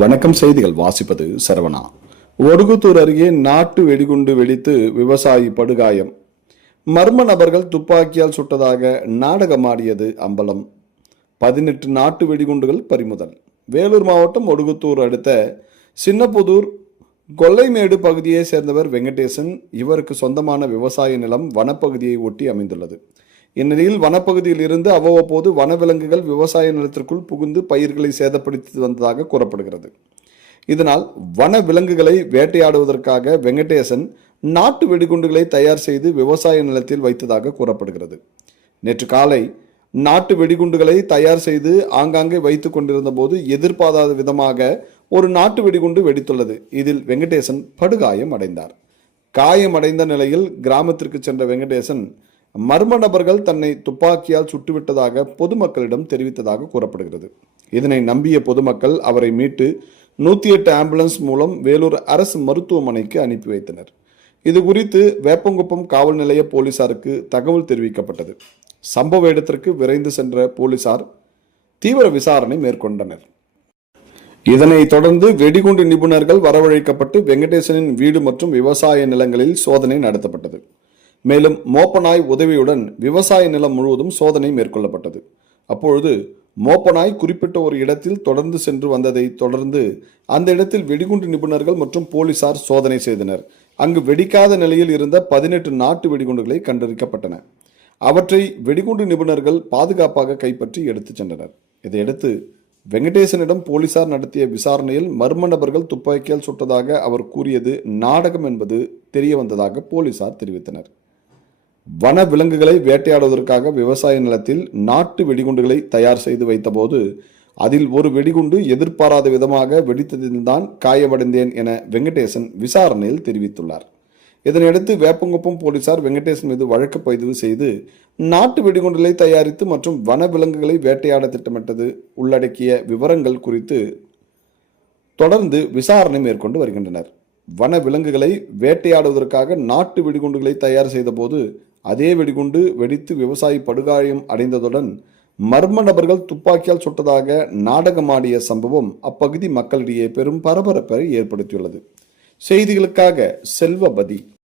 வணக்கம். செய்திகள் வாசிப்பது சரவணா. ஒடுகுத்தூர் அருகே நாட்டு வெடிகுண்டு வெடித்து விவசாயி படுகாயம். மர்ம நபர்கள் துப்பாக்கியால் சுட்டதாக நாடகமாடியது அம்பலம். 18 நாட்டு வெடிகுண்டுகள் பறிமுதல். வேலூர் மாவட்டம் ஒடுகுத்தூர் அடுத்த சின்னப்புதூர் கொல்லைமேடு பகுதியை சேர்ந்தவர் வெங்கடேசன். இவருக்கு சொந்தமான விவசாய நிலம் வனப்பகுதியை ஒட்டி அமைந்துள்ளது. இந்நிலையில் வனப்பகுதியில் இருந்து அவ்வப்போது வனவிலங்குகள் விவசாய நிலத்திற்குள் புகுந்து பயிர்களை சேதப்படுத்தி வந்ததாக கூறப்படுகிறது. இதனால் வன விலங்குகளை வேட்டையாடுவதற்காக வெங்கடேசன் நாட்டு வெடிகுண்டுகளை தயார் செய்து விவசாய நிலத்தில் வைத்ததாக கூறப்படுகிறது. நேற்று காலை நாட்டு வெடிகுண்டுகளை தயார் செய்து ஆங்காங்கே வைத்துக் கொண்டிருந்த போது எதிர்பாராத விதமாக ஒரு நாட்டு வெடிகுண்டு வெடித்துள்ளது. இதில் வெங்கடேசன் படுகாயம் அடைந்தார். காயமடைந்த நிலையில் கிராமத்திற்கு சென்ற வெங்கடேசன் மர்ம நபர்கள் தன்னை துப்பாக்கியால் சுட்டுவிட்டதாக பொதுமக்களிடம் தெரிவித்ததாக கூறப்படுகிறது. இதனை நம்பிய பொதுமக்கள் அவரை மீட்டு 108 ஆம்புலன்ஸ் மூலம் வேலூர் அரசு மருத்துவமனைக்கு அனுப்பி வைத்தனர். இது குறித்து வேப்பங்குப்பம் காவல் நிலைய போலீசாருக்கு தகவல் தெரிவிக்கப்பட்டது. சம்பவ இடத்திற்கு விரைந்து சென்ற போலீசார் தீவிர விசாரணை மேற்கொண்டனர். இதனைத் தொடர்ந்து வெடிகுண்டு நிபுணர்கள் வரவழைக்கப்பட்டு வெங்கடேசனின் வீடு மற்றும் விவசாய நிலங்களில் சோதனை நடத்தப்பட்டது. மேலும் மோப்பநாய் உதவியுடன் விவசாய நிலம் முழுவதும் சோதனை மேற்கொள்ளப்பட்டது. அப்பொழுது மோப்பநாய் குறிப்பிட்ட ஒரு இடத்தில் தொடர்ந்து சென்று வந்ததை தொடர்ந்து அந்த இடத்தில் வெடிகுண்டு நிபுணர்கள் மற்றும் போலீசார் சோதனை செய்தனர். அங்கு வெடிக்காத நிலையில் இருந்த 18 நாட்டு வெடிகுண்டுகளை கண்டறிக்கப்பட்டன. அவற்றை வெடிகுண்டு நிபுணர்கள் பாதுகாப்பாக கைப்பற்றி எடுத்துச் சென்றனர். இதையடுத்து வெங்கடேசனிடம் போலீசார் நடத்திய விசாரணையில் மர்ம நபர்கள் துப்பாக்கியால் சுட்டதாக அவர் கூறியது நாடகம் என்பது தெரிய வந்ததாக போலீசார் தெரிவித்தனர். வன விலங்குகளை வேட்டையாடுவதற்காக விவசாய நிலத்தில் நாட்டு வெடிகுண்டுகளை தயார் செய்து வைத்தபோது அதில் ஒரு வெடிகுண்டு எதிர்பாராத விதமாக வெடித்ததில்தான் காயமடைந்தேன் என வெங்கடேசன் விசாரணையில் தெரிவித்துள்ளார். இதனையடுத்து வேப்பங்குப்பம் போலீசார் வெங்கடேசன் மீது வழக்கு பதிவு செய்து நாட்டு வெடிகுண்டுகளை தயாரித்து மற்றும் வன விலங்குகளை வேட்டையாட திட்டமிட்டது உள்ளடக்கிய விவரங்கள் குறித்து தொடர்ந்து விசாரணை மேற்கொண்டு வருகின்றனர். வன விலங்குகளை வேட்டையாடுவதற்காக நாட்டு வெடிகுண்டுகளை தயார் செய்த போது அதே வெடிகுண்டு வெடித்து விவசாயி படுகாயம் அடைந்ததுடன் மர்ம நபர்கள் துப்பாக்கியால் சுட்டதாக நாடகமாடிய சம்பவம் அப்பகுதி மக்களிடையே பெரும் பரபரப்பை ஏற்படுத்தியுள்ளது. செய்திகளுக்காக செல்வபதி.